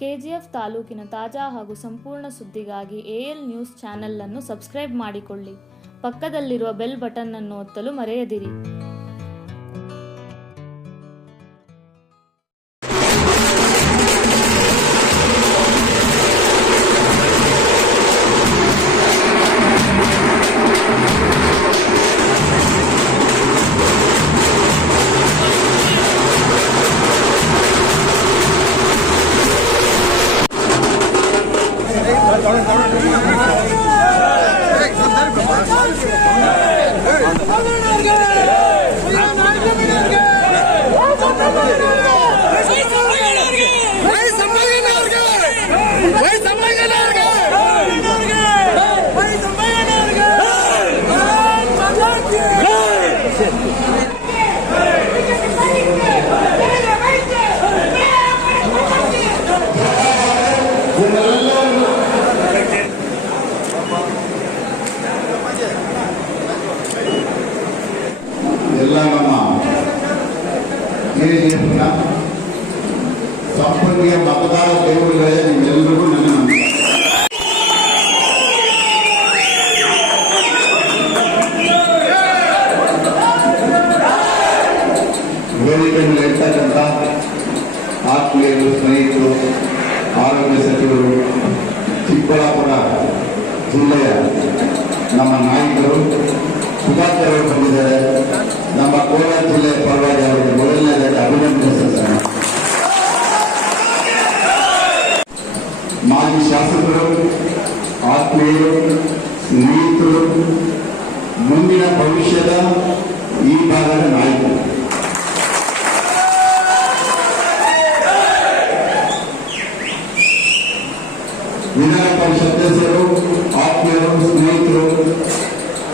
KGF ತಾಲೂಕಿನ ತಾಜಾ ಹಾಗೂ ಸಂಪೂರ್ಣ ಸುದ್ದಿಗಾಗಿ ಎಎಲ್ ನ್ಯೂಸ್ ಚಾನೆಲ್ ಅನ್ನು ಸಬ್ಸ್ಕ್ರೈಬ್ ಮಾಡಿಕೊಳ್ಳಿ. ಪಕ್ಕದಲ್ಲಿರುವ ಬೆಲ್ ಬಟನ್ ಅನ್ನು ಒತ್ತಲು ಮರೆಯದಿರಿ. ಎಲ್ಲ ನಮ್ಮ ಕೆಜಿಎಫ್ನ ಸಂಪನ್ಮೂಲ ಮತದಾರ ದೇವರುಗಳೇ, ನಿಮ್ಮೆಲ್ಲರಿಗೂ ನನ್ನ ವೇದಿಕೆಯಲ್ಲಿ ಇರ್ತಕ್ಕಂಥ ಆತ್ಮೀಯರು, ಸ್ನೇಹಿತರು, ಆರೋಗ್ಯ ಸಚಿವರು, ಚಿಕ್ಕಬಳ್ಳಾಪುರ ಜಿಲ್ಲೆಯ ನಮ್ಮ ನಾಯಕರು, ಸುಧಾಕರ್ ಬಂದಿದ್ದಾರೆ. ನಮ್ಮ ಕೋಲಾರ ಜಿಲ್ಲೆಯ ಪರವಾಗಿ ಅವರಿಗೆ ಮೊದಲನೇದಾಗಿ ಅಭಿನಂದಿಸುತ್ತಾರೆ. ಮಾಜಿ ಶಾಸಕರು, ಆತ್ಮೀಯರು, ಸ್ನೇಹಿತರು, ಮುಂದಿನ ಭವಿಷ್ಯದ ಈ ಭಾಗದ ನಾಯಕರು, ವಿಧಾನ ಪರಿಷತ್ ಸದಸ್ಯರು, ಆತ್ಮೀಯರು, ಸ್ನೇಹಿತರು,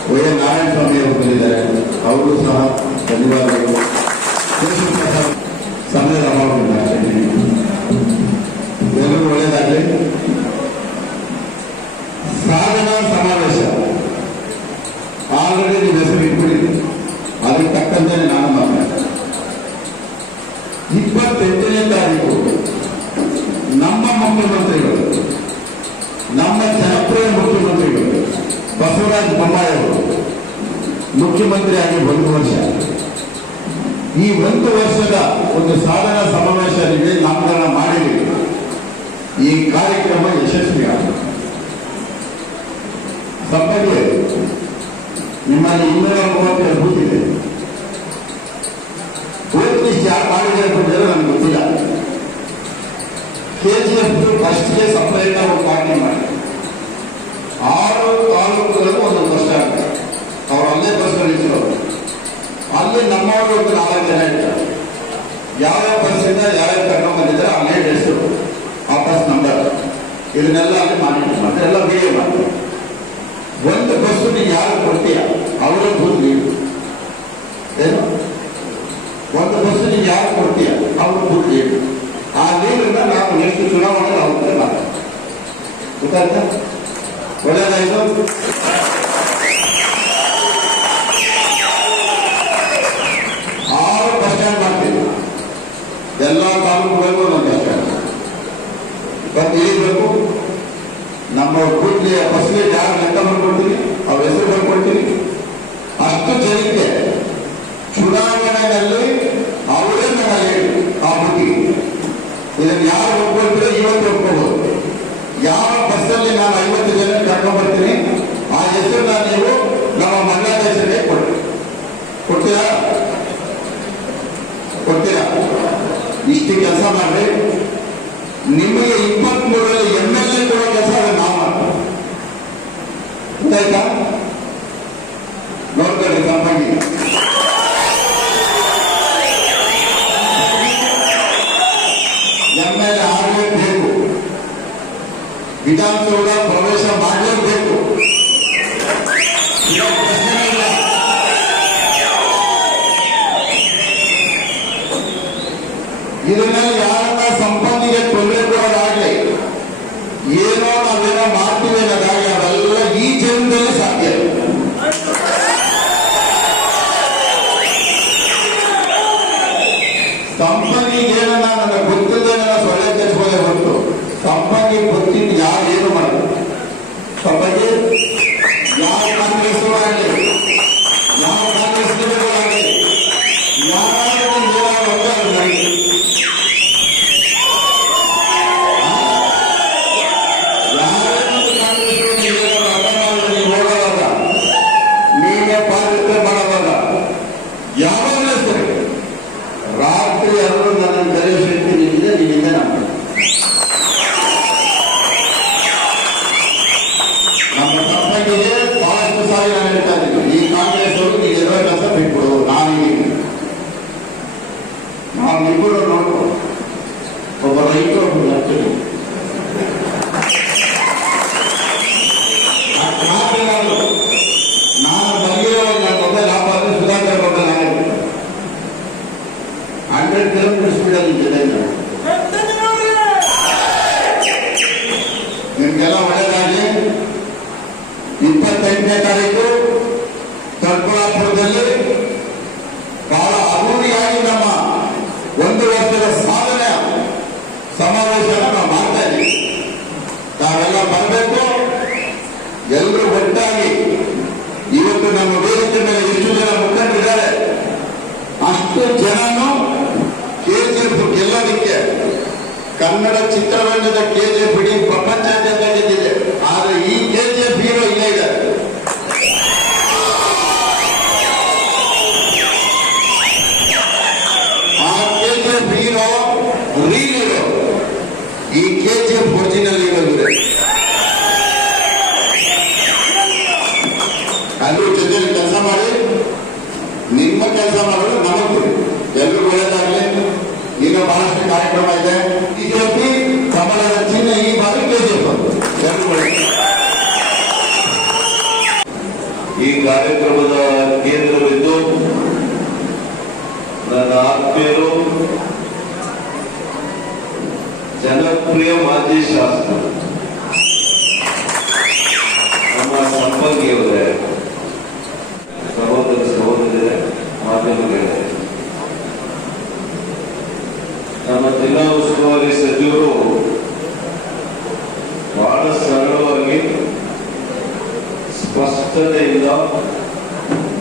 ವೈ.ಎನ್. ನಾರಾಯಣ ಸ್ವಾಮಿ ಅವರು ಬಂದಿದ್ದಾರೆ. ಅವರು ಸಹ ಧನ್ಯವಾದಗಳು. ಸಮಯದ ಅಭಾವದಿಂದ ಎಲ್ಲರೂ ಒಳ್ಳೆಯದಾಗಲಿ. ಸಾಧನಾ ಸಮಾವೇಶ ಆಲ್ರೆಡಿ ನೀವು ಹೆಸರು ಇಟ್ಬಿಡಿ, ಅದಕ್ಕೆ ತಕ್ಕಂತೆ ನಾನು ಮಾತಾಡ್ತೇನೆ. 28ನೇ ತಾರೀಕು ನಮ್ಮ ಮುಖ್ಯಮಂತ್ರಿಗಳು, ನಮ್ಮ ಜನಪ್ರಿಯ ಮುಖ್ಯಮಂತ್ರಿಗಳು ಬಸವರಾಜ ಬೊಮ್ಮಾಯಿ ಅವರು ಮುಖ್ಯಮಂತ್ರಿಯಾಗಿ 1 ವರ್ಷ. ಈ 1 ವರ್ಷದ ಒಂದು ಸಾಧನಾ ಸಮಾವೇಶ ನಾಮಕರಣ ಮಾಡಿದೆ. ಈ ಕಾರ್ಯಕ್ರಮ ಯಶಸ್ವಿಯಾಗಿದೆ. ಸಂಪರ್ಕ ನಿಮ್ಮಲ್ಲಿ 232 ಬೂತ್ ಇದೆ. ಬೂತ್ ಲಿಸ್ಟ್ ಯಾರು ಮಾಡಿದ್ದಾರೆ ಬಂದಿರೋ ನನಗೆ ಗೊತ್ತಿಲ್ಲ. ಕೆಜಿಎಫ್ ಫಸ್ಟ್ಗೆ ಸಪ್ರೇಟ್ ಒಂದು ಪಾರ್ಟಿ ಮಾಡಿ 6 ತಾಲೂಕುಗಳಿಗೂ ಒಂದೊಂದು ಬಸ್ ಸ್ಟ್ಯಾಂಡ್. ಅವ್ರು ಅಲ್ಲೇ ಬಸ್ ನಿಲ್ಲಿಸಿರೋರು. ಅಲ್ಲಿ ನಮ್ಮವರು ಒಂದು 4 ಜನ ಇರ್ತಾರೆ. ಯಾವ್ಯಾವ ಬಸ್ಸಿಂದ ಯಾವ್ಯಾವ ಕರ್ಕೊಂಡು ಬಂದಿದ್ದಾರೆ ಆ ನೇಟ್ ಹೆಸರು, ಆ ಬಸ್ ನಂಬರ್, ಇದನ್ನೆಲ್ಲ ಅಲ್ಲಿ ಮಾನಿಟರ್ ಮಾಡಿ ಎಲ್ಲ ವಿಡಿಯೋ ಮಾಡಿ. ಒಂದು ಬಸ್ಸು ನೀವು ಯಾರು ಕೊಡ್ತೀಯ ಅವರೇ ಬೂತ್ ಲೀಡ್. ಏನು ಒಂದು ಬಸ್ಸು ನೀವು ಯಾರು ಕೊಡ್ತೀಯ ಅವರು ಬೂತ್ ಲೀಡ್. ಆ ಲೀಡನ್ನ ನಾವು ನೆಕ್ಸ್ಟ್ ಚುನಾವಣೆ ಅವ್ರ ಮಾತಾಡ್ತೀವಿ. ಗೊತ್ತಾಯ್ತಾ? ಒಳ್ಳೆಯದಾಯಿತು. ಬಸ್ ಸ್ಟ್ಯಾಂಡ್ ಮಾಡ್ತೀವಿ. ಎಲ್ಲ ತಾಲೂಕುಗಳಿಗೂ ಒಂದು ಬಸ್ ಸ್ಟ್ಯಾಂಡ್ ಬಂದು ಇಳಿಬೇಕು. ನಮ್ಮ ಬೂತ್ ಬಸ್ಗೆ ಯಾರು ಲೆಕ್ಕ ಬರ್ಕೊಡ್ತೀವಿ, ಅವ್ರ ಹೆಸರು ಬರ್ಕೊಡ್ತೀವಿ. ಅಷ್ಟು ಜನಕ್ಕೆ ಚುನಾವಣೆಯಲ್ಲಿ ಅವರೇ ನಮಗೆ ಆ ಬುದ್ಧಿಗೆ ಇದನ್ನು ಯಾರು ಒಪ್ಕೊಳ್ತೀರೋ ಇವತ್ತು ಒಪ್ಕೋಬಹುದು. ಯಾವ ಬಸ್ಸಲ್ಲಿ ನಾನು 50 ಜನ ಕರ್ಕೊಂಡು ಬರ್ತೀನಿ ಆ ಹೆಸರನ್ನ ನೀವು ನಮ್ಮ ಮಂಡ್ಯ ಹೆಸರಿಗೆ ಕೊಡ್ತೀರಾ? ಇಷ್ಟು ಕೆಲಸ ಮಾಡ್ರಿ. ನಿಮಗೆ 23ರಲ್ಲಿ MLA ಕೊಡೋ ಕೆಲಸ ನಾವು ಮಾಡ್ತೀವಿ. ಗೊತ್ತಾಯ್ತಾ? ನೋಡ್ಕೊಳ್ಳಿ ಸಂಪಂಗಿ. MLA ಆಗಲೇಬೇಕು. ವಿಧಾನಸೌಧ ಪ್ರವೇಶ ಮಾಡಲೇಬೇಕು. ಇದನ್ನೆಲ್ಲ ಯಾರನ್ನ ಸಂಪತ್ತಿಗೆ ತೊಂದರೆ ಕೊಡೋದಾಗಲಿ, ಏನೋ ನಾವೇನೋ ಮಾಡ್ತೀವಿ ಅನ್ನೋದಾಗಲಿ ಅವೆಲ್ಲ ಈ ಜನ್ಮದಲ್ಲಿ ಸಾಧ್ಯ. ಕಂಪನಿಗೆ ಏನನ್ನ ನನಗೆ ಗೊತ್ತಿಲ್ಲದೆ ನನ್ನ ಸೊಳ್ಳೆ ಕೆಚ್ಬೋದೇ ಹೊರತು ತಮಗೆ ಗೊತ್ತಿದ್ದು ಯಾರು ಏನು ಮಾಡಬೇಕು, ತಮಗೆ ಯಾವ ಕಾಂಗ್ರೆಸ್ ಆಗಲಿ, ಯಾವ ಕಾಂಗ್ರೆಸ್ ಆಗಲಿ, ಯಾರು ಯಾವಾಗಲೂ ಸರಿ ರಾತ್ರಿ ಅವರು ನನ್ನ ಕರೆಯುವಂತೆ ನಿಮ್ಮಿಂದ ನಮ್ಮ ಕಂಪನಿಗೆ ಬಹಳಷ್ಟು ಸಾರಿ ನಾನು ಹೇಳ್ತಾ ಇದ್ದೀನಿ, ಈ ಕಾಂಗ್ರೆಸ್ ಅವರು ನೀವು ಎದುರ ಕೆಲಸ ಬಿಟ್ಬಿಡು, ನಾವಿಬ್ಬರು ನೋಡ್ಕೊ, ಒಬ್ಬ ರೈತರು ಒಬ್ಬ ಲಕ್ಷರು ನಾನು ಬಂದಿರೋ ನನ್ನ ಮೊಬೈಲ್ ಲಾಭ ಆದರೆ ಸುಧಾಕರ್ ಮೊಬೈಲ್ ನಾನೇ 100 ಕಿಲೋಮೀಟರ್ ಸ್ಪೀಡಲ್ಲಿ ಜೊತೆ ನಿಮ್ಗೆಲ್ಲ ಒಳ್ಳೆಯದಾಗಿ. 28ನೇ ತಾರೀಕು ಕರ್ಪುರಾಪುರದಲ್ಲಿ ಬಹಳ ಅದ್ಧೂರಿಯಾಗಿ ನಮ್ಮ 1 ವರ್ಷದ ಸಾಧನೆ ಸಮಾವೇಶನ ನಾವು ಮಾಡ್ತಾ ಇದ್ದೀವಿ. ನಾವೆಲ್ಲ ಬರಬೇಕು, ಎಲ್ಲರೂ ಒಟ್ಟಾಗಿ. ಇವತ್ತು ನಮ್ಮ ವೇದಿಕೆ ಮೇಲೆ ಎಷ್ಟು ಜನ ಮುಖಂಡರಿದ್ದಾರೆ, ಅಷ್ಟು ಜನನು ಕೆಜಿಎಫ್ ಗೆಲ್ಲೋದಕ್ಕೆ ಕನ್ನಡ ಚಿತ್ರರಂಗದ ಕೆಜಿಎಫ್ ಇಡೀ ಪ್ರಪಂಚಾದ್ಯಂತ ಗೆದ್ದಿದೆ. ಆದರೆ ಈ ಕೆಜಿಎಫ್ ಹೀರೋ ಇಲ್ಲೇ ಇದ್ದಾರೆ. ಆ ಕೆಜಿಎಫ್ ಹೀರೋ ರೀಲ್ ಹೀರೋ, ಈ ಕೆಜಿಎಫ್ ಒರಿಜಿನಲ್ ಹೀರೋ ಇದೆ. ಎಲ್ಲರೂ ಜೊತೆಯಲ್ಲಿ ಕೆಲಸ ಮಾಡಿ, ನಿಮ್ಮ ಕೆಲಸ ಮಾಡೋದು ನಮಗೆ ಕೊಡಿ. ಎಲ್ಲರೂ ಒಳ್ಳೆಯದಾಗಲಿ. ಈಗ ಬಹಳಷ್ಟು ಕಾರ್ಯಕ್ರಮ ಇದೆ. ಬಿಜೆಪಿ ಕಮಲದ ಚಿಹ್ನೆ ಈ ಬಾರಿ ಕೆಜಿಎಫ್. ಈ ಕಾರ್ಯಕ್ರಮದ ಕೇಂದ್ರವಿದ್ದು ನನ್ನ ಆತ್ಮೀಯರು, ಜನಪ್ರಿಯ ಮಾಜಿ ಶಾಸಕರು ನಮ್ಮ ಸಂಪಂಗಿಯವರೇ, ಸಹೋದರರೇ, ಮಾಧ್ಯಮಗಳೇ, ನಮ್ಮ ಜಿಲ್ಲಾ ಉಸ್ತುವಾರಿ ಸಚಿವರು ಬಹಳ ಸರಳವಾಗಿ ಸ್ಪಷ್ಟತೆಯಿಂದ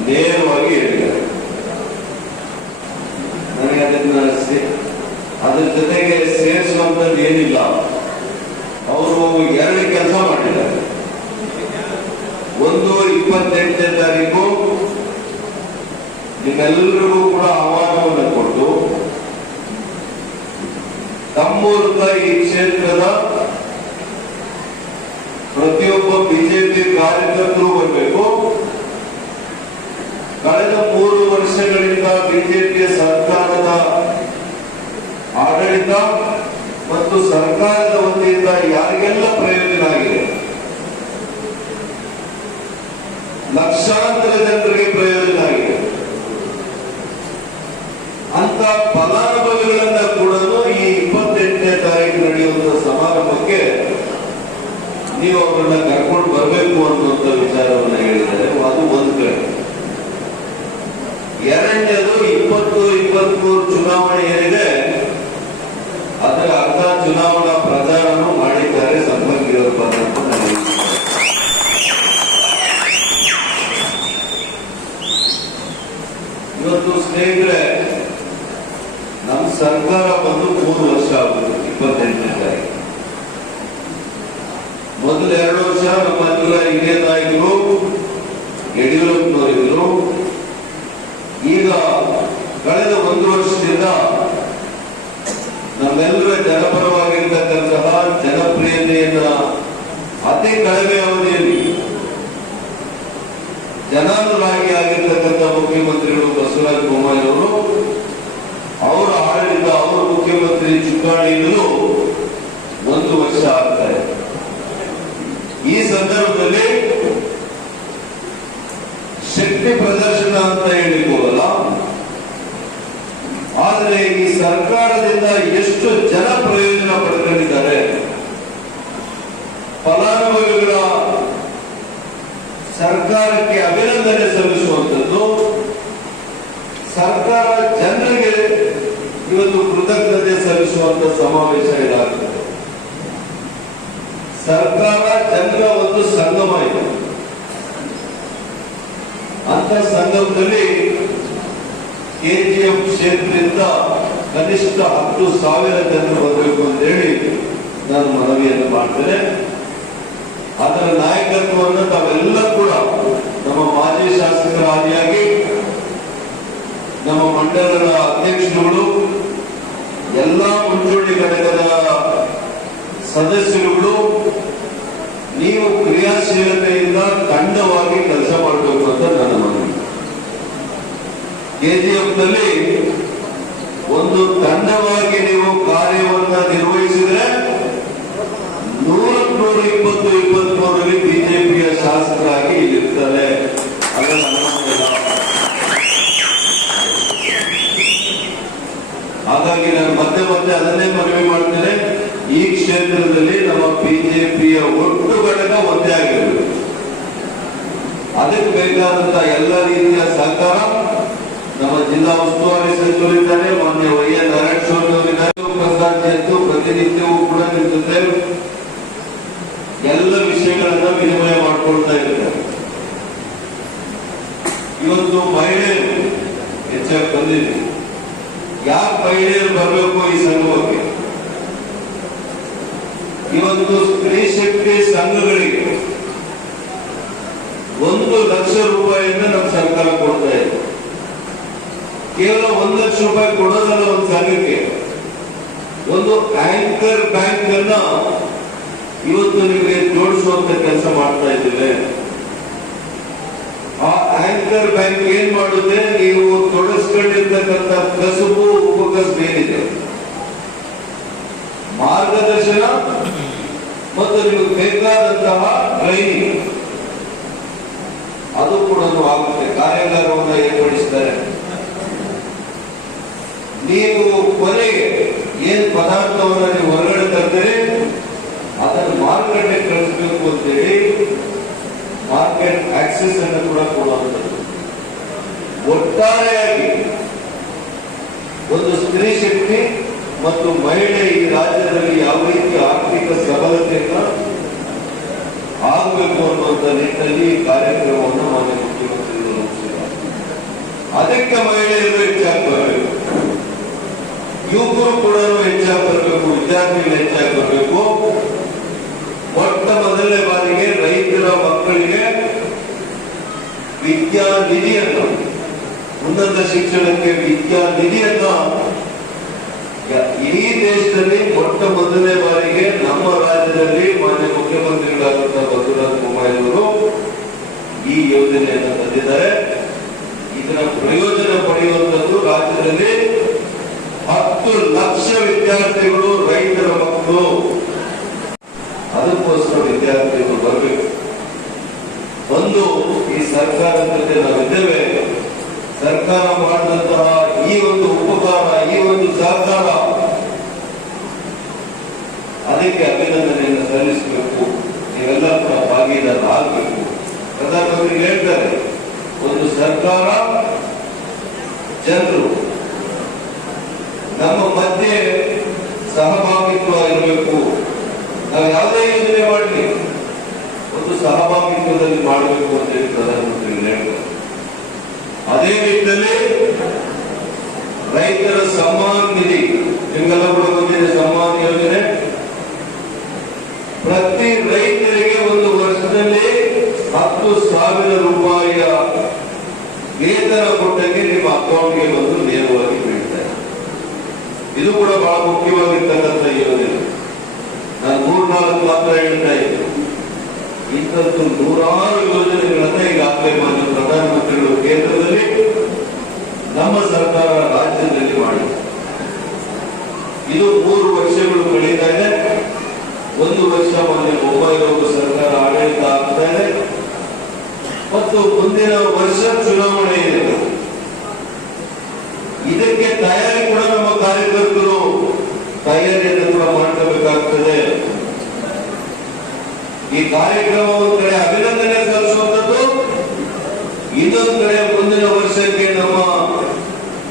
ನೇರವಾಗಿ ಹೇಳಿದ್ದಾರೆ. ನನಗೆ ಅದ್ರ ಜೊತೆಗೆ ಸೇರಿಸುವಂಥದ್ದು ಏನಿಲ್ಲ. ಅವರು 2 ಕೆಲಸ ಮಾಡಿದ್ದಾರೆ. ಒಂದು 28ನೇ ತಾರೀಕು ನಿಮ್ಮೆಲ್ಲರಿಗೂ ಕೂಡ ಆಹ್ವಾನವನ್ನು ಕೊಟ್ಟು ತಮ್ಮ ಮೂಲಕ ಈ ಕ್ಷೇತ್ರದ ಪ್ರತಿಯೊಬ್ಬ ಬಿಜೆಪಿ ಕಾರ್ಯಕರ್ತರು ಬರಬೇಕು. ಕಳೆದ 3 ವರ್ಷಗಳಿಂದ ಬಿಜೆಪಿಯ ಸರ್ಕಾರದ ಆಡಳಿತ ಮತ್ತು ಸರ್ಕಾರದ ವತಿಯಿಂದ ಯಾರಿಗೆಲ್ಲ ಪ್ರಯೋಜನ ಆಗಿದೆ, ಲಕ್ಷಾಂತರ ಜನರಿಗೆ ಪ್ರಯೋಜನ ಆಗಿದೆ ಅಂತ ಫಲಾನುಭವಿಗಳನ್ನ ಕೂಡ ಈ 28ನೇ ತಾರೀಕು ನಡೆಯುವಂತಹ ಸಮಾರಂಭಕ್ಕೆ ನೀವು ಅವರನ್ನ ಕರ್ಕೊಂಡು ಬರಬೇಕು ಅನ್ನುವಂಥ ವಿಚಾರವನ್ನು ಹೇಳಿದ್ದಾರೆ. ಅದು ಒಂದು ಕಡೆ. ಎರಡನೇದು 2023 ಚುನಾವಣೆ ಏನಿದೆ ಅದರ ಅರ್ಧ ಚುನಾವಣಾ ಪ್ರಚಾರವನ್ನು ಮಾಡಿದ್ದಾರೆ ಸಂಪಂಗಿಯವರು ಬಂದಂತ ನನಗೆ. ಇವತ್ತು ಸ್ನೇಹಿತರೆ, ನಮ್ಮ ಸರ್ಕಾರ ಬಂದು 3 ವರ್ಷ ಆಗುತ್ತೆ. 28ನೇ ತಾರೀಕು ಮೊದಲು 2 ವರ್ಷ ನಮ್ಮೆಲ್ಲ ಹಿರಿಯ ನಾಯಕರು ಯಡಿಯೂರಪ್ಪನವರಿದ್ರು. ಈಗ ಕಳೆದ 1 ವರ್ಷದಿಂದ ನಮ್ಮೆಲ್ಲರ ಜನಪರವಾಗಿರ್ತಕ್ಕಂತಹ ಜನಪ್ರಿಯತೆಯನ್ನ ಅತಿ ಕಡಿಮೆ ಅವಧಿಯಲ್ಲಿ ಜನಾನುರಾಗಿ ಆಗಿರ್ತಕ್ಕಂಥ ಮುಖ್ಯಮಂತ್ರಿಗಳು ಬಸವರಾಜ ಬೊಮ್ಮಾಯಿ ಅವರು, ಅವರ ಆಡಳಿತ, ಅವರ ಮುಖ್ಯಮಂತ್ರಿ ಚುಕ್ಕಾಣಿಯಲ್ಲೂ 1 ವರ್ಷ ಆಗ್ತಾ ಇದೆ. ಈ ಸಂದರ್ಭದಲ್ಲಿ ಶಕ್ತಿ ಪ್ರದರ್ಶನ ಅಂತ ಹೇಳಿಕೋಲ್ಲ, ಆದರೆ ಈ ಸರ್ಕಾರದಿಂದ ಎಷ್ಟು ಜನ ಪ್ರಯೋಜನ ಪಡ್ಕೊಂಡಿದ್ದಾರೆ, ಫಲಾನುಭವಿಗಳ ಸರ್ಕಾರಕ್ಕೆ ಅಭಿನಂದನೆ ಸಲ್ಲಿಸುವಂಥದ್ದು, ಸರ್ಕಾರ ಜನರಿಗೆ ಇವತ್ತು ಕೃತಜ್ಞತೆ ಸಲ್ಲಿಸುವಂತ ಸಮಾವೇಶ ಇದಾಗ್ತದೆ. ಸರ್ಕಾರ ಜನರ ಒಂದು ಸಂಗಮ ಇದೆ. ಅಂತ ಸಂಗಮದಲ್ಲಿ ಕೆಜಿಎಫ್ ಕ್ಷೇತ್ರದಿಂದ ಕನಿಷ್ಠ 10,000 ಜನರು ಬರಬೇಕು ಅಂತ ಹೇಳಿ ನಾನು ಮನವಿಯನ್ನು ಮಾಡ್ತೇನೆ. ಅದರ ನಾಯಕತ್ವವನ್ನು ತಾವೆಲ್ಲ ಕೂಡ ನಮ್ಮ ಮಾಜಿ ಶಾಸಕರ ಆದಿಯಾಗಿ ನಮ್ಮ ಮಂಡಲದ ಅಧ್ಯಕ್ಷರುಗಳು, ಎಲ್ಲ ಮುಂಚೂಣಿ ಘಟಕದ ಸದಸ್ಯರುಗಳು ನೀವು ಕ್ರಿಯಾಶೀಲತೆಯಿಂದ ತಂಡವಾಗಿ ಕೆಲಸ ಮಾಡಬೇಕು ಅಂತ ನನ್ನ ಮನವಿ. ಕೆಜಿಎಫ್ ನಲ್ಲಿ ಒಂದು ತಂಡವಾಗಿ ನೀವು ಕಾರ್ಯವನ್ನ ನಿರ್ವಹಿಸಿದ್ರೆ 100-120-23ರಲ್ಲಿ ಬಿಜೆಪಿಯ ಶಾಸಕರಾಗಿ ಇಲ್ಲಿರ್ತಾರೆ. ಅದನ್ನು ಹಾಗಾಗಿ ನಾನು ಮತ್ತೆ ಅದನ್ನೇ ಮನವಿ ಮಾಡ್ತೇನೆ. ಈ ಕ್ಷೇತ್ರದಲ್ಲಿ ನಮ್ಮ ಬಿಜೆಪಿಯ ಒಟ್ಟು ಘಟಕ ಒಂದೇ ಆಗಿರಬೇಕು. ಅದಕ್ಕೆ ಬೇಕಾದಂತಹ ಎಲ್ಲ ರೀತಿಯ ಸಹಕಾರ ನಮ್ಮ ಜಿಲ್ಲಾ ಉಸ್ತುವಾರಿ ಸಚಿವರಿದ್ದಾರೆ, ಮಾನ್ಯ ವೈ.ಎನ್. ನಾರಾಯಣಸ್ವಾಮಿ ಅವರಿದ್ದಾರೆ, ಪ್ರಧಾನಿಯಂತೂ ಪ್ರತಿನಿತ್ಯವೂ ಕೂಡ ನಿಮ್ಮ ಜೊತೆ ಎಲ್ಲ ವಿಷಯಗಳನ್ನ ವಿನಿಮಯ ಮಾಡಿಕೊಳ್ತಾ ಇರ್ತಾರೆ. ಇವತ್ತು ಮಹಿಳೆಯರು ಹೆಚ್ಚಾಗಿ ಬಂದಿದೆ. ಯಾಕೆ ಮಹಿಳೆಯರು ಬರಬೇಕು ಈ ಸಂಘಕ್ಕೆ? ಇವತ್ತು ಸ್ತ್ರೀ ಶಕ್ತಿ ಸಂಘಗಳಿಗೆ 1 ಲಕ್ಷ ರೂಪಾಯಿಯಿಂದ ನಮ್ಮ ಸರ್ಕಾರ ಕೊಡ್ತಾ ಇದೆ. ಕೇವಲ 1 ಲಕ್ಷ ರೂಪಾಯಿ ಕೊಡೋದಲ್ಲ ಒಂದು ಸಂಘಕ್ಕೆ, ಒಂದು ಆಂಕರ್ ಬ್ಯಾಂಕ್ ಅನ್ನ ಇವತ್ತು ನಿಮಗೆ ಜೋಡಿಸುವಂತ ಕೆಲಸ ಮಾಡ್ತಾ ಇದ್ದೇವೆ. ಆ ಆಂಕರ್ ಬ್ಯಾಂಕ್ ಏನ್ ಮಾಡುತ್ತೆ, ನೀವು ತೊಡಗಿಸ್ಕೊಂಡಿರ್ತಕ್ಕಂಥ ಕಸುಬು ಉಪಕಸಬು ಏನಿದೆ, ಮಾರ್ಗದರ್ಶನ ಮತ್ತು ನಿಮಗೆ ಬೇಕಾದಂತಹ ಟ್ರೈನಿಂಗ್ ಅದು ಕೂಡ ಆಗುತ್ತೆ. ಕಾರ್ಯಾಗಾರವನ್ನು ಏರ್ಪಡಿಸ್ತಾರೆ. ನೀವು ಕೊನೆಗೆ ಏನ್ ಪದಾರ್ಥವನ್ನು ನೀವು ಹೊರಗಡೆ ತರ್ತೀರಿ ಅದನ್ನು ಮಾರುಕಟ್ಟೆ ಕಳಿಸಬೇಕು ಅಂತೇಳಿ ಮಾರ್ಕೆಟ್ ಆಕ್ಸೆಸ್ ಅನ್ನು ಕೂಡ ಕೊಡುವಂಥದ್ದು. ಒಟ್ಟಾರೆಯಾಗಿ ಒಂದು ಸ್ತ್ರೀ ಶಕ್ತಿ ಮತ್ತು ಮಹಿಳೆ ಈ ರಾಜ್ಯದಲ್ಲಿ ಯಾವ ರೀತಿ ಆರ್ಥಿಕ ಸಬಲತೆಯನ್ನ ಆಗಬೇಕು ಅನ್ನುವಂಥ ನಿಟ್ಟಿನಲ್ಲಿ ಈ ಕಾರ್ಯಕ್ರಮವನ್ನು ಮಾನ್ಯ ಮುಖ್ಯಮಂತ್ರಿಗಳು ರೂಪಿಸಿದ್ದಾರೆ. ಅದಕ್ಕೆ ಮಹಿಳೆಯರು ಹೆಚ್ಚಾಗಿ ಬರಬೇಕು, ಯುವಕರು ಕೂಡ ಹೆಚ್ಚಾಗಿ ಬರಬೇಕು, ವಿದ್ಯಾರ್ಥಿಗಳು ಹೆಚ್ಚಾಗಿ ಬರಬೇಕು. ಮೊಟ್ಟ ಮೊದಲನೇ ಬಾರಿಗೆ ರೈತರ ಮಕ್ಕಳಿಗೆ ವಿದ್ಯಾನಿಧಿಯನ್ನು, ಉನ್ನತ ಶಿಕ್ಷಣಕ್ಕೆ ವಿದ್ಯಾನಿಧಿಯನ್ನ ಇಡೀ ದೇಶದಲ್ಲಿ ಮೊಟ್ಟ ಮೊದಲನೇ ಬಾರಿಗೆ ನಮ್ಮ ರಾಜ್ಯದಲ್ಲಿ ಮಾನ್ಯ ಮುಖ್ಯಮಂತ್ರಿಗಳಾದಂತಹ ಬಸವರಾಜ ಬೊಮ್ಮಾಯಿ ಅವರು ಈ ಯೋಜನೆಯನ್ನು ತಂದಿದ್ದಾರೆ. ಇದರ ಪ್ರಯೋಜನ ಪಡೆಯುವಂತದ್ದು ರಾಜ್ಯದಲ್ಲಿ 10 ಲಕ್ಷ ವಿದ್ಯಾರ್ಥಿಗಳು ರೈತರ ಮಕ್ಕಳು. ಅದಕ್ಕೋಸ್ಕರ ವಿದ್ಯಾರ್ಥಿಗಳು ಬರಬೇಕು. ಒಂದು ಈ ಸರ್ಕಾರದ ಜೊತೆ ನಾವಿದ್ದೇವೆ. ಸರ್ಕಾರ ಮಾಡಿದಂತಹ ಈ ಒಂದು ಉಪಕಾರ, ಈ ಒಂದು ಸಹಕಾರ, ಅದಕ್ಕೆ ಅಭಿನಂದನೆಯನ್ನು ಸಲ್ಲಿಸಬೇಕು. ನೀವೆಲ್ಲ ಕೂಡ ಭಾಗಿದಾರರಾಗಬೇಕು. ಪ್ರಧಾನಮಂತ್ರಿ ಹೇಳ್ತಾರೆ, ಒಂದು ಸರ್ಕಾರ, ಜನರು ನಮ್ಮ ಮಧ್ಯೆ ಸಹಭಾಗಿತ್ವ ಇರಬೇಕು. ನಾವು ಯಾವುದೇ ಯೋಜನೆ ಮಾಡಲಿ ಒಂದು ಸಹಭಾಗಿತ್ವದಲ್ಲಿ ಮಾಡಬೇಕು ಅಂತ ಹೇಳಿ ಪ್ರಧಾನಮಂತ್ರಿಗಳು ಹೇಳ್ತಾರೆ. ಅದೇ ನಿಟ್ಟಿನಲ್ಲಿ ರೈತರ ಸಮ್ಮಾನ್ ನಿಧಿ ನಿಮಗೆಲ್ಲ ಕೂಡ ಬಂದಿದೆ. ಸಮ್ಮಾನ್ ಯೋಜನೆ ಪ್ರತಿ ರೈತರಿಗೆ ಒಂದು ವರ್ಷದಲ್ಲಿ 10,000 ರೂಪಾಯಿಯ ವೇತನ ಕೊಟ್ಟಂಗೆ ನಿಮ್ಮ ಅಕೌಂಟ್ಗೆ ಬಂದು ನೇರವಾಗಿ ಬೀಳ್ತಾರೆ. ಇದು ಕೂಡ ಬಹಳ ಮುಖ್ಯವಾಗಿರ್ತಕ್ಕಂಥ ಯೋಜನೆ. ನಾನು 3-4 ಮಾತ್ರ ಹೇಳ್ತಾ ಇದ್ದೆ. ಇಂಥದ್ದು 100 ಯೋಜನೆಗಳನ್ನ ಈಗಾಗಲೇ ಮಾನ್ಯ ಪ್ರಧಾನಮಂತ್ರಿಗಳು ಕೇಂದ್ರದಲ್ಲಿ, ನಮ್ಮ ಸರ್ಕಾರ ರಾಜ್ಯದಲ್ಲಿ ಮಾಡಿದೆ. ಇದು 3 ವರ್ಷಗಳು ಕಳೀತಾ ಇದೆ. 1 ವರ್ಷ ಮಾನ್ಯ ಬೊಮ್ಮಾಯಿ ಅವರ ಸರ್ಕಾರ ಆಡಳಿತ ಆಗ್ತಾ ಇದೆ ಮತ್ತು ಮುಂದಿನ ವರ್ಷ ಚುನಾವಣೆ ಇದೆ. ಇದಕ್ಕೆ ತಯಾರಿ ಕೂಡ ನಮ್ಮ ಕಾರ್ಯಕರ್ತರು ತಯಾರಿಯನ್ನು ಕೂಡ ಮಾಡ್ಕೋಬೇಕಾಗ್ತದೆ. ಈ ಕಾರ್ಯಕ್ರಮ ಒಂದು ಕಡೆ ಅಭಿನಂದನೆ ಸಲ್ಲಿಸುವಂಥದ್ದು, ಇನ್ನೊಂದು ಕಡೆ ಮುಂದಿನ ವರ್ಷಕ್ಕೆ ನಮ್ಮ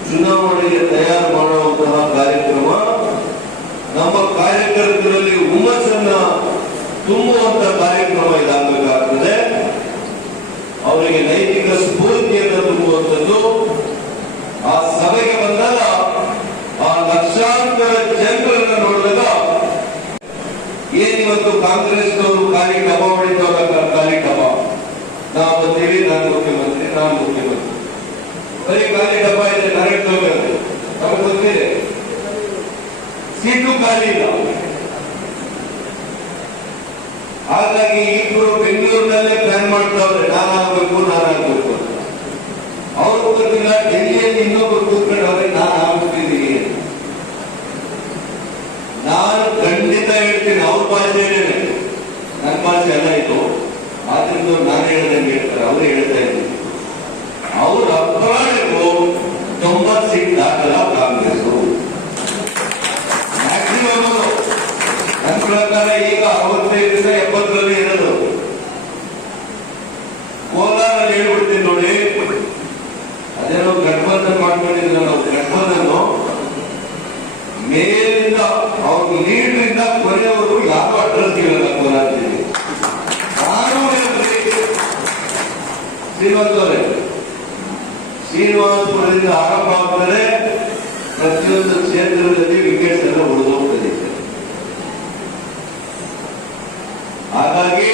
ಚುನಾವಣೆಗೆ ತಯಾರು ಮಾಡುವಂತಹ ಕಾರ್ಯಕ್ರಮ, ನಮ್ಮ ಕಾರ್ಯಕರ್ತರಲ್ಲಿ ಹುಮ್ಮಸ್ಸನ್ನ ತುಂಬುವ ಇವತ್ತು ಕಾಂಗ್ರೆಸ್ನವರು ಖಾಲಿ ಡಬ್ಬ ಹೊಡಿತವಲ್ಲ, ಖಾಲಿ ಡಬ್ಬ. ನಾವು ಬರ್ತೀವಿ, ನಾನು ಮುಖ್ಯಮಂತ್ರಿ, ನಾನು ಮುಖ್ಯಮಂತ್ರಿ, ಬರೀ ಖಾಲಿ ಡಬ್ಬ ಇದೆ. ನರೇಂದ್ರ ಮೋದಿ ಅವ್ರಿಗೆ ಗೊತ್ತಿದೆ, ಸೀಟು ಖಾಲಿ ಇಲ್ಲ. ಹಾಗಾಗಿ ಇಬ್ರು ಬೆಂಗಳೂರಿನಲ್ಲೇ ಪ್ಲಾನ್ ಮಾಡ್ತಾವ್ರೆ, ನಾನಾಗ್ಬೇಕು ನಾನಾಗ್ಬೇಕು. ಅವ್ರು ಗೊತ್ತಿಲ್ಲ, ಡೆಲ್ಲಿಯಲ್ಲಿ ಇನ್ನೊಬ್ರು ಕೂತ್ಕೊಂಡವ್ರೆ, ನಾನು ಆಗ್ಬಿಟ್ಟಿದ್ದೀನಿ. ನಾನು ಖಂಡಿತ ಹೇಳ್ತೀನಿ, ಅವ್ರ ಭಾಷೆನೇ, ನನ್ನ ಭಾಷೆ ಎಲ್ಲ ಇದು. ಆದ್ರಿಂದ ನಾನು ಹೇಳ್ದಂಗೆ ಹೇಳ್ತಾರೆ, ಅವ್ರು ಹೇಳ್ತಾ ಇದ್ದೀನಿ. ಅವ್ರ ಅಪರಾಧಕ್ಕೂ 90 ಸೀಟ್ ದಾಖಲ ಕಾಂಗ್ರೆಸ್ ಮ್ಯಾಕ್ಸಿಮಮ್. ನನ್ನ ಪ್ರಕಾರ ಈಗ 65ರಿಂದ 70ರಲ್ಲಿ ಇರೋದು. ಕೋಲಾರ ಹೇಳ್ಬಿಡ್ತೀನಿ ನೋಡಿ, ಅದೇನೋ ಗಠಬಂಧನ್ ಮಾಡ್ಕೊಂಡಿದ್ರು ನಾವು. ಗಠಬಂಧನ್ ಮೇಲಿಂದ ಅವ್ರ ಲೀಡ್ರಿಂದ ಕೊನೆಯವರು ಯಾರು ಅಡ್ರೆಸ್ ಇರಲ್ಲ ಕೋಲಾರದಲ್ಲಿ. ನಾನು ಶ್ರೀನಿವಾಸಪುರದಿಂದ ಆರಂಭ ಆಗ್ತಾರೆ, ಪ್ರತಿಯೊಂದು ಕ್ಷೇತ್ರದಲ್ಲಿ ವಿಕೆಟ್ಸ್ ಎಲ್ಲ ಉಳಿದೋಗ್ತದೆ. ಹಾಗಾಗಿ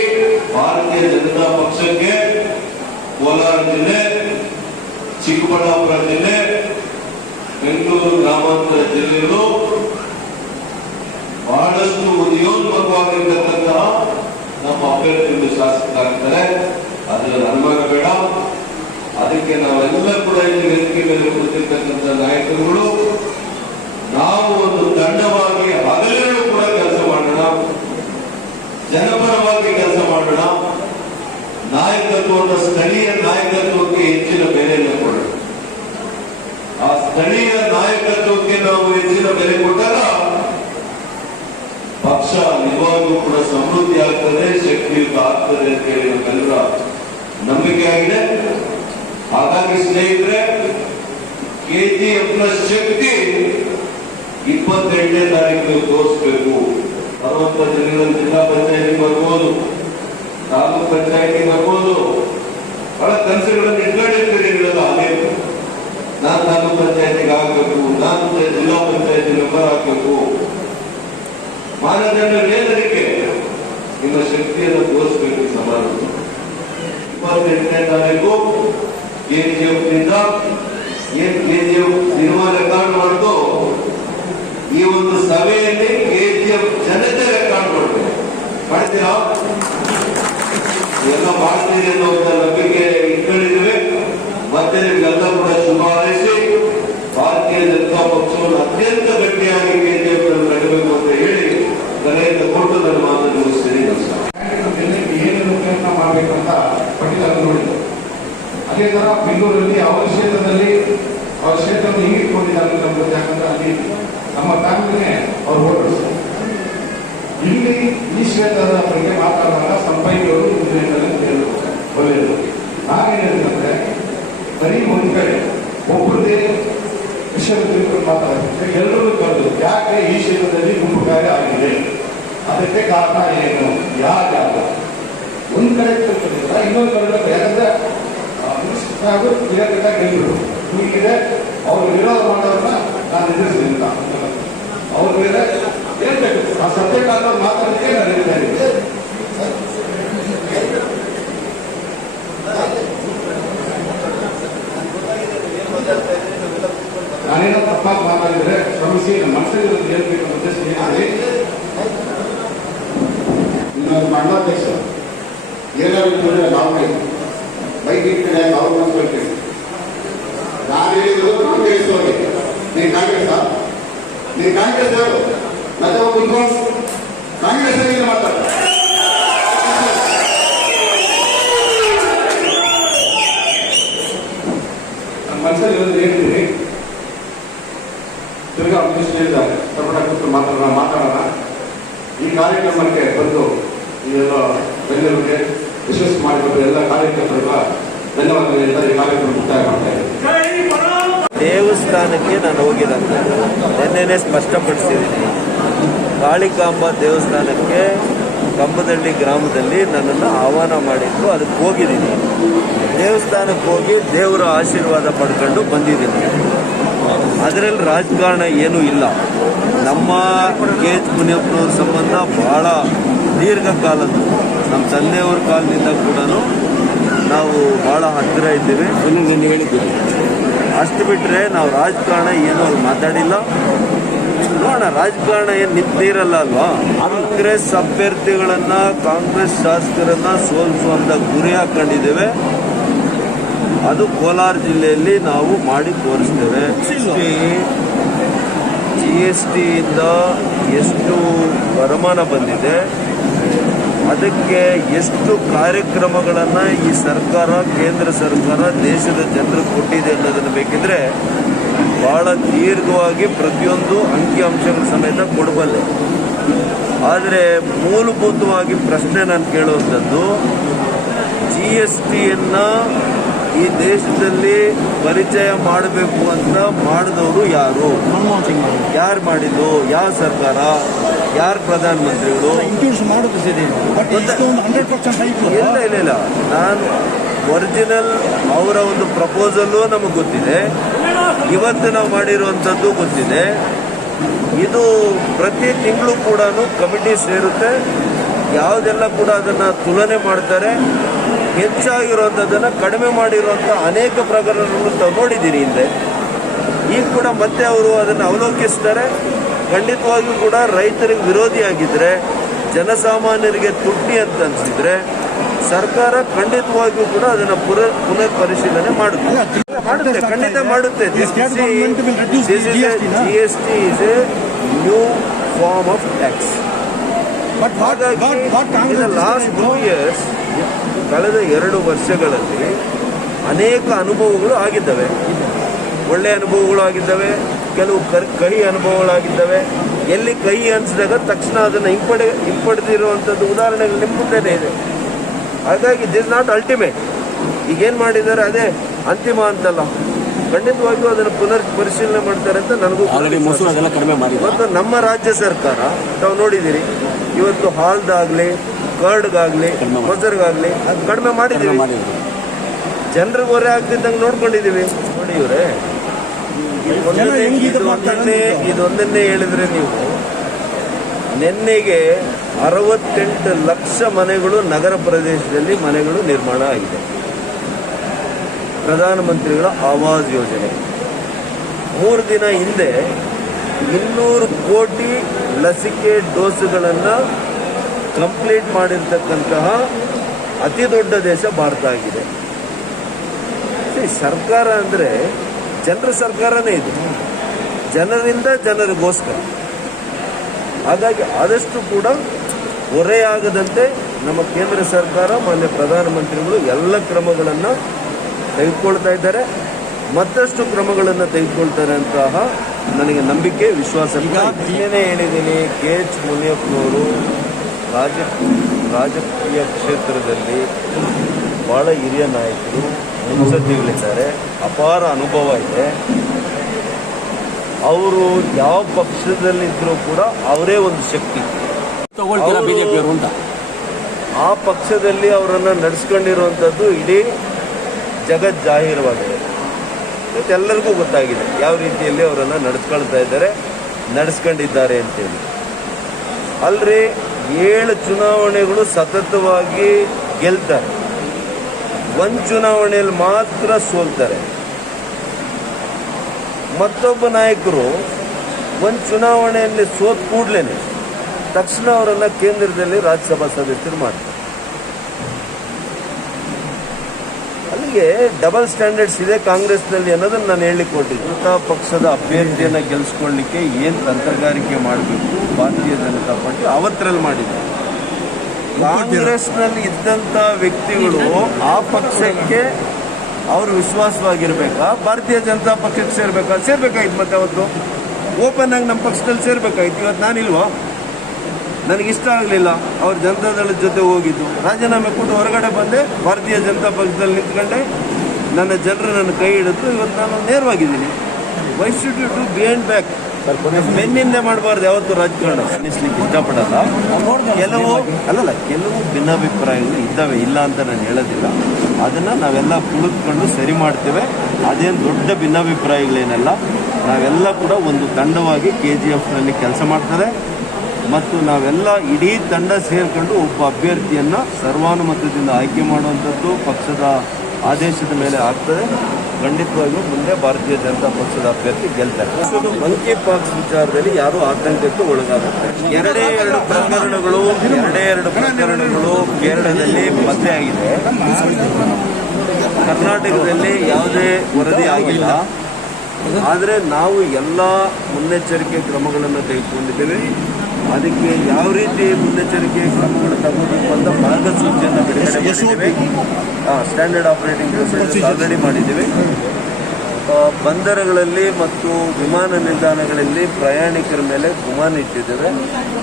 ಭಾರತೀಯ ಜನತಾ ಪಕ್ಷಕ್ಕೆ ಕೋಲಾರ ಜಿಲ್ಲೆ, ಚಿಕ್ಕಬಳ್ಳಾಪುರ ಜಿಲ್ಲೆ, ಬೆಂಗಳೂರು ಗ್ರಾಮಾಂತರ ಜಿಲ್ಲೆಗಳು ಬಹಳಷ್ಟು ಉದಯೋನ್ಮುಖವಾಗಿರ್ತಕ್ಕಂತಹ ನಮ್ಮ ಅಭ್ಯರ್ಥಿಗಳು ಶಾಸಕರಾಗ್ತಾರೆ. ಅದರಲ್ಲಿ ಅನುಮಾನ ಬೇಡ. ಅದಕ್ಕೆ ನಾವೆಲ್ಲ ಕೂಡ ಇಲ್ಲಿ ವೇದಿಕೆ ಮೇಲೆ ಕೂತಿರ್ತಕ್ಕಂಥ ನಾಯಕರುಗಳು ನಾವು ಒಂದು ತಂಡವಾಗಿ ಹಗಲಿರುಳು ಕೂಡ ಕೆಲಸ ಮಾಡೋಣ, ಜನಪರವಾಗಿ ಕೆಲಸ ಮಾಡೋಣ. ನಾಯಕತ್ವದ ಸ್ಥಳೀಯ ನಾಯಕತ್ವಕ್ಕೆ ಹೆಚ್ಚಿನ ಬೆಲೆಯನ್ನು ಕೊಡೋಣ. ಆ ಸ್ಥಳೀಯ ನಾಯಕತ್ವಕ್ಕೆ ನಾವು ಹೆಚ್ಚಿನ ಬೆಲೆ ಕೊಟ್ಟಾಗ ಪಕ್ಷ ನಿಜವಾಗಿಯೂ ಕೂಡ ಸಮೃದ್ಧಿ ಆಗ್ತದೆ, ಶಕ್ತಿಯುತ ಆಗ್ತದೆ ಅಂತ ಹೇಳಿ ನಮ್ಮೆಲ್ಲರ ನಂಬಿಕೆ ಆಗಿದೆ. ಹಾಗಾಗಿ ಸ್ನೇಹಿತರೆ, KGF ನ ಶಕ್ತಿ 28ನೇ ತಾರೀಕು ತೋರಿಸಬೇಕು. 60 ಜಿಲ್ಲೆಗಳಲ್ಲಿ ಜಿಲ್ಲಾ ಪಂಚಾಯತಿ ಬರ್ಬೋದು, ತಾಲೂಕು ಪಂಚಾಯತಿ ಬರ್ಬೋದು. ಬಹಳ ಕನಸುಗಳನ್ನು ಇಟ್ಕೊಂಡಿರ್ತೀರಿ ನೀವೆಲ್ಲ. ಅದೇ ನಾನು ತಾಲೂಕು ಪಂಚಾಯತಿಗೆ ಆಗ್ಬೇಕು, ನಾನು ಜಿಲ್ಲಾ ಪಂಚಾಯತಿ ಮೆಂಬರ್ ಆಗ್ಬೇಕು. ಮಾನದಂಡ ಏನಿದೆ, ನಿಮ್ಮ ಶಕ್ತಿಯನ್ನು ತೋರಿಸಬೇಕು ಸಮಾಜ. 28ನೇ ತಾರೀಕು KGF ನಿಂದ ಏನ್ KGF ಸಿನಿಮಾ ರೆಕಾರ್ಡ್ ಮಾಡಿದ್ದು, ಈ ಒಂದು ಸಭೆಯಲ್ಲಿ KGF ಜನತೆ ರೆಕಾರ್ಡ್ ಮಾಡ್ತಾರೆ. ಮಾಡ್ತೀರಾ? ಎಲ್ಲ ಮಾಡ್ತೀರಿ ಅನ್ನೋ ನಂಬಿಕೆ ಇಟ್ಕೊಂಡಿದ್ದೇವೆ. ಮತ್ತೆ ನಿಮ್ಗೆಲ್ಲ ಕೂಡ ಶುಭ ಹಾರೈಸಿ ಭಾರತೀಯ ಜನತಾ ಪಕ್ಷವನ್ನು ಅತ್ಯಂತ ಗಟ್ಟಿಯಾಗಿ KGF ನಡೆಯಬೇಕು ಅಂತ ಹೇಳಿ ಕರೆಯನ್ನು ಕೊಟ್ಟು ನನ್ನ ಮಾತನ್ನು ಮುಗಿಸ್ತೀನಿ. ನಮಸ್ಕಾರ. ಏನೇನು ಪ್ರಯತ್ನ ಮಾಡಬೇಕು ಅಂತ ಪಟ್ಟಿದಾಗ ನೋಡಿದ್ರು. ಅದೇ ತರ ಬೆಂಗಳೂರಲ್ಲಿ ಅವರ ಕ್ಷೇತ್ರವನ್ನು ಹಿಂಗಿಟ್ಕೊಂಡಿದ್ದಾರೆ ಅಂತ ನಮ್ಗೆ. ಯಾಕಂದ್ರೆ ಅಲ್ಲಿ ನಮ್ಮ ಫ್ಯಾಮಿಲಿನೇ ಅವ್ರು ಓಟರ್ಸ್. ಇಲ್ಲಿ ಈ ಕ್ಷೇತ್ರದ ಬಗ್ಗೆ ಮಾತಾಡುವಾಗ ಸಂಪೈಕಿಯವರು ಒಳ್ಳೆಯದು. ನಾನೇನು ಹೇಳ್ತಂದ್ರೆ, ಬರೀ ಒಂದ್ ಕಡೆ ಒಬ್ಬರದೇ ವಿಷಯದ ತಿಳ್ಕೊಂಡು ಮಾತಾಡೋದು, ಎಲ್ಲರೂ ಕರೆದು ಯಾಕೆ ಈ ಕ್ಷೇತ್ರದಲ್ಲಿ ಗುಂಪು ಕಾರ್ಯ ಆಗಿದೆ, ಅದಕ್ಕೆ ಕಾರಣ ಏನು, ಯಾಕೆ ಒಂದ್ ಕಡೆ ತಿಳ್ಕೊಂಡಿಲ್ಲ, ಇನ್ನೊಂದು ಕಡೆ. ಯಾಕಂದ್ರೆ ಗೆಲ್ಲರು ಹೀಗಿದೆ, ಅವ್ರು ವಿರೋಧ ಮಾಡೋರನ್ನ ನಾನು ಎದುರಿಸಿದ್ದೀನಿ ಅಂತ ಅವ್ರ ಮೇಲೆ ಹೇಳ್ಬೇಕು. ಆ ಸತ್ಯಕಾಲ ಮಾತಾಡಲಿಕ್ಕೆ ನಾನು ಹೇಳ್ತಾ ಇದ್ದೀನಿ. ನಾನೇನೋ ತಪ್ಪಾಗಿ ಮಾತಾಡಿದ್ರೆ ಶ್ರಮಿಸಿ, ನಮ್ಮ ಮನಸ್ಸಲ್ಲಿ ಹೇಳ್ಬೇಕು ಅಂತ ಹೇಳಿ. ಇನ್ನೊಂದು ಮಂಡಲಾಧ್ಯಕ್ಷ ಏನಾದ್ರು ನಾವು ಬೈಕ್ ಇಟ್ಟಿದೆ, ಅವ್ರು ಬಂದ್ಕೊಳ್ತೀವಿ. ನಾನು ಹೇಳಿದ್ರು ಕಾಂಗ್ರೆಸ್ ಹೋಗಿ, ನೀನು ಕಾಂಗ್ರೆಸ್ ಹೇಳು, ಮತ್ತೆ ಒಬ್ಬ ಕಾಂಗ್ರೆಸ್ ಆಗಿ ಮಾತಾಡ್ತಾರೆ. ನಮ್ಮ ಮನಸ್ಸಲ್ಲಿ ಹೇಳ್ತೀವಿ. ತಿರ್ಗಾ ಮಿನಿಸ್ಟರ್ ಹೇಳಿದ್ದಾರೆ, ಕರ್ನಾಟಕ ಕೂತು ಮಾತಾಡೋಣ. ಈ ಕಾರ್ಯಕ್ರಮಕ್ಕೆ ಬಂದು ಇದೆಲ್ಲ ಬೆಂಗಳೂರಿಗೆ ಯಶಸ್ಸು ಮಾಡಿಕೊಂಡು ಎಲ್ಲ ಕಾರ್ಯಕ್ರಮಗಳ ಧನ್ಯವಾದಗಳು ಹೇಳ್ತಾ ಈ ಕಾರ್ಯಕ್ರಮ ಮುಕ್ತಾಯ ಮಾಡ್ತಾ ಇದ್ದೀನಿ. ದೇವಸ್ಥಾನಕ್ಕೆ ನಾನು ಹೋಗಿರೋದು ನಿನ್ನೆನೇ ಸ್ಪಷ್ಟಪಡಿಸಿದ್ದೀನಿ. ಕಾಳಿಕಾಂಬ ದೇವಸ್ಥಾನಕ್ಕೆ ಕಂಬದಳ್ಳಿ ಗ್ರಾಮದಲ್ಲಿ ನನ್ನನ್ನು ಆಹ್ವಾನ ಮಾಡಿದ್ರು, ಅದಕ್ಕೆ ಹೋಗಿದ್ದೀನಿ. ದೇವಸ್ಥಾನಕ್ಕೆ ಹೋಗಿ ದೇವರ ಆಶೀರ್ವಾದ ಪಡ್ಕೊಂಡು ಬಂದಿದ್ದೀನಿ. ಅದರಲ್ಲಿ ರಾಜಕಾರಣ ಏನೂ ಇಲ್ಲ. ನಮ್ಮ KH ಮುನಿಯಪ್ಪನವ್ರ ಸಂಬಂಧ ಬಹಳ ದೀರ್ಘಕಾಲದ ನಮ್ಮ ತಂದೆಯವ್ರ ಕಾಲದಿಂದ ಕೂಡ ನಾವು ಭಾಳ ಹತ್ತಿರ ಇದ್ದೀವಿ. ಹೇಳಿದ್ದೀವಿ ಅಷ್ಟು ಬಿಟ್ಟರೆ ನಾವು ರಾಜಕಾರಣ ಏನೂ ಅಲ್ಲಿ ಮಾತಾಡಿಲ್ಲ. ನೋಡೋಣ, ರಾಜಕಾರಣ ಏನು ನಿಂತಿರಲ್ಲ ಅಲ್ವಾ. ಕಾಂಗ್ರೆಸ್ ಅಭ್ಯರ್ಥಿಗಳನ್ನ, ಕಾಂಗ್ರೆಸ್ ಶಾಸಕರನ್ನ ಸೋಲಿಸುವಂತ ಗುರಿ ಹಾಕೊಂಡಿದ್ದೇವೆ. ಅದು ಕೋಲಾರ ಜಿಲ್ಲೆಯಲ್ಲಿ ನಾವು ಮಾಡಿ ತೋರಿಸ್ತೇವೆ. GSTಯಿಂದ ಎಷ್ಟು ವರಮಾನ ಬಂದಿದೆ, ಅದಕ್ಕೆ ಎಷ್ಟು ಕಾರ್ಯಕ್ರಮಗಳನ್ನು ಈ ಸರ್ಕಾರ, ಕೇಂದ್ರ ಸರ್ಕಾರ ದೇಶದ ಜನರಿಗೆ ಕೊಟ್ಟಿದೆ ಅನ್ನೋದನ್ನು ಬೇಕಿದ್ರೆ ಭಾಳ ದೀರ್ಘವಾಗಿ ಪ್ರತಿಯೊಂದು ಅಂಕಿಅಂಶಗಳ ಸಮೇತ ಕೊಡಬಲ್ಲೆ. ಆದರೆ ಮೂಲಭೂತವಾಗಿ ಪ್ರಶ್ನೆ ನಾನು ಕೇಳುವಂಥದ್ದು, GSTಯನ್ನು ಈ ದೇಶದಲ್ಲಿ ಪರಿಚಯ ಮಾಡಬೇಕು ಅಂತ ಮಾಡಿದವರು ಯಾರು? ಯಾರು ಮಾಡಿದ್ದು? ಯಾವ ಸರ್ಕಾರ? ಯಾರು ಪ್ರಧಾನಮಂತ್ರಿಗಳು? ಇಲ್ಲ, ನಾನು ಒರಿಜಿನಲ್ ಅವರ ಒಂದು ಪ್ರಪೋಸಲ್ಲು ನಮಗೆ ಗೊತ್ತಿದೆ, ಇವತ್ತು ನಾವು ಮಾಡಿರುವಂಥದ್ದು ಗೊತ್ತಿದೆ. ಇದು ಪ್ರತಿ ತಿಂಗಳು ಕೂಡ ಕಮಿಟಿ ಸೇರುತ್ತೆ, ಯಾವುದೆಲ್ಲ ಕೂಡ ಅದನ್ನು ತುಲನೆ ಮಾಡ್ತಾರೆ. ಹೆಚ್ಚಾಗಿರುವಂಥದ್ದನ್ನು ಕಡಿಮೆ ಮಾಡಿರುವಂಥ ಅನೇಕ ಪ್ರಕರಣಗಳನ್ನು ತಾವು ನೋಡಿದ್ದೀರಿ ಹಿಂದೆ. ಈಗ ಕೂಡ ಮತ್ತೆ ಅವರು ಅದನ್ನು ಅವಲೋಕಿಸ್ತಾರೆ. ಖಂಡಿತವಾಗಿಯೂ ಕೂಡ ರೈತರಿಗೆ ವಿರೋಧಿಯಾಗಿದ್ದರೆ, ಜನಸಾಮಾನ್ಯರಿಗೆ ತುಟ್ಟಿ ಅಂತ ಅನಿಸಿದ್ರೆ ಸರ್ಕಾರ ಖಂಡಿತವಾಗಿಯೂ ಕೂಡ ಅದನ್ನು ಪುನರ್ ಪರಿಶೀಲನೆ ಮಾಡುತ್ತೆ, ಖಂಡಿತ ಮಾಡುತ್ತೆ. GST is a new form of tax. ಹಾಗಾಗಿ ಲಾಸ್ಟ್ 2 years, ಕಳೆದ 2 ವರ್ಷಗಳಲ್ಲಿ ಅನೇಕ ಅನುಭವಗಳು ಆಗಿದ್ದಾವೆ. ಒಳ್ಳೆಯ ಅನುಭವಗಳು ಆಗಿದ್ದಾವೆ, ಕೆಲವು ಕಹಿ ಅನುಭವಗಳಾಗಿದ್ದಾವೆ. ಎಲ್ಲಿ ಕಹಿ ಅನಿಸಿದಾಗ ತಕ್ಷಣ ಅದನ್ನು ಹಿಂಪಡೆದಿರುವಂಥದ್ದು ಉದಾಹರಣೆಗಳು ನಿಮ್ಮ ಮುಂದೆನೇ ಇದೆ. ಹಾಗಾಗಿ ದಿಸ್ ನಾಟ್ ಅಲ್ಟಿಮೇಟ್. ಈಗೇನು ಮಾಡಿದ್ದಾರೆ ಅದೇ ಅಂತಿಮ ಅಂತಲ್ಲ, ಖಂಡಿತವಾಗಿಯೂ ಅದನ್ನು ಪುನರ್ ಪರಿಶೀಲನೆ ಮಾಡ್ತಾರೆ ಅಂತ ನನಗೂ ಕಡಿಮೆ ಮಾಡಿ. ಮತ್ತು ನಮ್ಮ ರಾಜ್ಯ ಸರ್ಕಾರ ತಾವು ನೋಡಿದ್ದೀರಿ, ಇವತ್ತು ಹಾಲ್ದಾಗಲಿ, ಕರ್ಡ್ಗಾಗಲಿ, ಮೊಸರಿಗಾಗಲಿ ಕಡಿಮೆ ಮಾಡಿದ್ದೀವಿ. ಜನರಿಗೆ ಹೊರೆ ಆಗ್ತಿದ್ದಂಗೆ ನೋಡ್ಕೊಂಡಿದ್ದೀವಿ. ನೋಡಿ ಇವರೇ, ಇದೊಂದನ್ನೇ ಹೇಳಿದ್ರೆ ನೀವು, ನಿನ್ನೆಗೆ 68 ಲಕ್ಷ ಮನೆಗಳು ನಗರ ಪ್ರದೇಶದಲ್ಲಿ ಮನೆಗಳು ನಿರ್ಮಾಣ ಆಗಿದೆ. ಪ್ರಧಾನಮಂತ್ರಿಗಳ ಆವಾಸ್ ಯೋಜನೆ 3 ದಿನ ಹಿಂದೆ 200 ಕೋಟಿ ಲಸಿಕೆ ಡೋಸ್ಗಳನ್ನು ಕಂಪ್ಲೀಟ್ ಮಾಡಿರ್ತಕ್ಕಂತಹ ಅತಿ ದೊಡ್ಡ ದೇಶ ಭಾರತ ಆಗಿದೆ. ಸರ್ಕಾರ ಅಂದರೆ ಜನರ ಸರ್ಕಾರನೇ ಇದು, ಜನರಿಂದ ಜನರಿಗೋಸ್ಕರ. ಹಾಗಾಗಿ ಆದಷ್ಟು ಕೂಡ ಹೊರೆಯಾಗದಂತೆ ನಮ್ಮ ಕೇಂದ್ರ ಸರ್ಕಾರ, ಮಾನ್ಯ ಪ್ರಧಾನಮಂತ್ರಿಗಳು ಎಲ್ಲ ಕ್ರಮಗಳನ್ನು ತೆಗೆದುಕೊಳ್ತಾ ಇದ್ದಾರೆ. ಮತ್ತಷ್ಟು ಕ್ರಮಗಳನ್ನು ತೆಗೆದುಕೊಳ್ತಾರೆ ಅಂತಹ ನನಗೆ ನಂಬಿಕೆ, ವಿಶ್ವಾಸ. ಏನೇ ಹೇಳಿದ್ದೀನಿ, KH ಮುನಿಯಪ್ಪನವರು ರಾಜಕೀಯ ಕ್ಷೇತ್ರದಲ್ಲಿ ಭಾಳ ಹಿರಿಯ ನಾಯಕರು, ಮುನ್ಸದ್ದಿಗಳಿದ್ದಾರೆ, ಅಪಾರ ಅನುಭವ ಇದೆ. ಅವರು ಯಾವ ಪಕ್ಷದಲ್ಲಿದ್ದರೂ ಕೂಡ ಅವರೇ ಒಂದು ಶಕ್ತಿ. ಬಿಜೆಪಿಯವರು ಅಂತ ಆ ಪಕ್ಷದಲ್ಲಿ ಅವರನ್ನು ನಡೆಸ್ಕೊಂಡಿರುವಂಥದ್ದು ಇಡೀ ಜಗತ್ ಜಾಹೀರವಾಗಿದೆ. ಮತ್ತು ಎಲ್ಲರಿಗೂ ಗೊತ್ತಾಗಿದೆ ಯಾವ ರೀತಿಯಲ್ಲಿ ಅವರನ್ನು ನಡೆಸ್ಕೊಂಡಿದ್ದಾರೆ ಅಂತೇಳಿ. ಅಲ್ರಿ 7 ಚುನಾವಣೆಗಳು ಸತತವಾಗಿ ಗೆಲ್ತಾರೆ, 1 ಚುನಾವಣೆಯಲ್ಲಿ ಮಾತ್ರ ಸೋಲ್ತಾರೆ. ಮತ್ತೊಬ್ಬ ನಾಯಕರು 1 ಚುನಾವಣೆಯಲ್ಲಿ ಸೋತ್ ಕೂಡಲೇ ತಕ್ಷಣ ಅವರನ್ನು ಕೇಂದ್ರದಲ್ಲಿ ರಾಜ್ಯಸಭಾ ಸದಸ್ಯರು ಮಾಡ್ತಾರೆ. ಅಲ್ಲಿಗೆ ಡಬಲ್ ಸ್ಟ್ಯಾಂಡರ್ಡ್ಸ್ ಇದೆ ಕಾಂಗ್ರೆಸ್ನಲ್ಲಿ ಅನ್ನೋದನ್ನು ನಾನು ಹೇಳಲಿಕ್ಕೆ ಕೊಟ್ಟಿದ್ದೆ. ಜನತಾ ಪಕ್ಷದ ಅಭ್ಯರ್ಥಿಯನ್ನು ಗೆಲ್ಲಿಸ್ಕೊಳ್ಳಿಕ್ಕೆ ಏನು ತಂತ್ರಗಾರಿಕೆ ಮಾಡಬೇಕು ಭಾರತೀಯ ಜನತಾ ಪಾರ್ಟಿ ಅವತ್ತರಲ್ಲಿ ಮಾಡಿದೆ. ಕಾಂಗ್ರೆಸ್ನಲ್ಲಿ ಇದ್ದಂಥ ವ್ಯಕ್ತಿಗಳು ಆ ಪಕ್ಷಕ್ಕೆ ಅವರು ವಿಶ್ವಾಸವಾಗಿರ್ಬೇಕಾ, ಭಾರತೀಯ ಜನತಾ ಪಕ್ಷಕ್ಕೆ ಸೇರ್ಬೇಕಾಯ್ತು. ಮತ್ತೆ ಅವತ್ತು ಓಪನ್ ಆಗಿ ನಮ್ಮ ಪಕ್ಷದಲ್ಲಿ ಸೇರ್ಬೇಕಾಯ್ತು. ಇವತ್ತು ನಾನಿಲ್ವಾ, ನನಗಿಷ್ಟ ಆಗಲಿಲ್ಲ ಅವ್ರು ಜನತಾದಳದ ಜೊತೆ ಹೋಗಿದ್ದು, ರಾಜೀನಾಮೆ ಕೊಟ್ಟು ಹೊರಗಡೆ ಬಂದೆ, ಭಾರತೀಯ ಜನತಾ ಪಕ್ಷದಲ್ಲಿ ನಿಂತ್ಕೊಂಡೆ, ನನ್ನ ಜನರು ನನ್ನ ಕೈ ಹಿಡಿದು ಇವತ್ತು ನಾನು ನೇರವಾಗಿದ್ದೀನಿ. Why should you do behind back? ಬೆನ್ನಿಂದೆ ಮಾಡಬಾರ್ದು ಯಾವತ್ತು ರಾಜಕಾರಣ. ಅನ್ನಿಸ್ಲಿಕ್ಕೆ ಇಷ್ಟಪಡಲ್ಲ. ಕೆಲವು ಭಿನ್ನಾಭಿಪ್ರಾಯಗಳು ಇದ್ದಾವೆ, ಇಲ್ಲ ಅಂತ ನಾನು ಹೇಳೋದಿಲ್ಲ. ಅದನ್ನು ನಾವೆಲ್ಲ ಕುಳಿತುಕೊಂಡು ಸರಿ ಮಾಡ್ತೇವೆ. ಅದೇನು ದೊಡ್ಡ ಭಿನ್ನಾಭಿಪ್ರಾಯಗಳೇನಲ್ಲ. ನಾವೆಲ್ಲ ಕೂಡ ಒಂದು ತಂಡವಾಗಿ KGFನಲ್ಲಿ ಕೆಲಸ ಮಾಡ್ತಾರೆ. ಮತ್ತು ನಾವೆಲ್ಲ ಇಡೀ ತಂಡ ಸೇರಿಕೊಂಡು ಒಬ್ಬ ಅಭ್ಯರ್ಥಿಯನ್ನು ಸರ್ವಾನುಮತದಿಂದ ಆಯ್ಕೆ ಮಾಡುವಂಥದ್ದು ಪಕ್ಷದ ಆದೇಶದ ಮೇಲೆ ಆಗ್ತದೆ. ಖಂಡಿತವಾಗಿಯೂ ಮುಂದೆ ಭಾರತೀಯ ಜನತಾ ಪಕ್ಷದ ಅಭ್ಯರ್ಥಿ ಗೆಲ್ತಾರೆ. ಮಂಕಿ ಪಾಕ್ಸ್ ವಿಚಾರದಲ್ಲಿ ಯಾರೂ ಆತಂಕಕ್ಕೆ ಒಳಗಾಗುತ್ತೆ. ಎರಡೇ ಎರಡು ಪ್ರಕರಣಗಳು ಕೇರಳದಲ್ಲಿ ಪತ್ತೆಯಾಗಿದೆ. ಕರ್ನಾಟಕದಲ್ಲಿ ಯಾವುದೇ ವರದಿ ಆಗಿಲ್ಲ. ಆದರೆ ನಾವು ಎಲ್ಲ ಮುನ್ನೆಚ್ಚರಿಕೆ ಕ್ರಮಗಳನ್ನು ತೆಗೆದುಕೊಂಡಿದ್ದೇವೆ. ಅದಕ್ಕೆ ಯಾವ ರೀತಿ ಮುನ್ನೆಚ್ಚರಿಕೆ ಕ್ರಮಗಳು ತಗೋಬೇಕು ಅಂತ ಮಾರ್ಗಸೂಚಿಯನ್ನು ಬಿಡುಗಡೆ ಮಾಡಿದ್ದೇವೆ. ಸ್ಟ್ಯಾಂಡರ್ಡ್ ಆಪರೇಟಿಂಗ್ ಪ್ರೊಸೀಜರ್ಸ್ ಆಲ್ರೆಡಿ ಮಾಡಿದ್ದೇವೆ. ಬಂದರುಗಳಲ್ಲಿ ಮತ್ತು ವಿಮಾನ ನಿಲ್ದಾಣಗಳಲ್ಲಿ ಪ್ರಯಾಣಿಕರ ಮೇಲೆ ಗುಮಾನ ಇಟ್ಟಿದ್ದೇವೆ,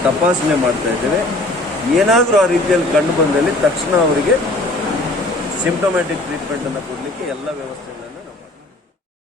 ತಪಾಸಣೆ ಮಾಡ್ತಾ ಇದ್ದೇವೆ. ಏನಾದರೂ ಆ ರೀತಿಯಲ್ಲಿ ಕಂಡು ಬಂದಲ್ಲಿ ತಕ್ಷಣ ಅವರಿಗೆ ಸಿಂಪ್ಟೊಮ್ಯಾಟಿಕ್ ಟ್ರೀಟ್ಮೆಂಟನ್ನು ಕೊಡಲಿಕ್ಕೆ ಎಲ್ಲ ವ್ಯವಸ್ಥೆಯನ್ನು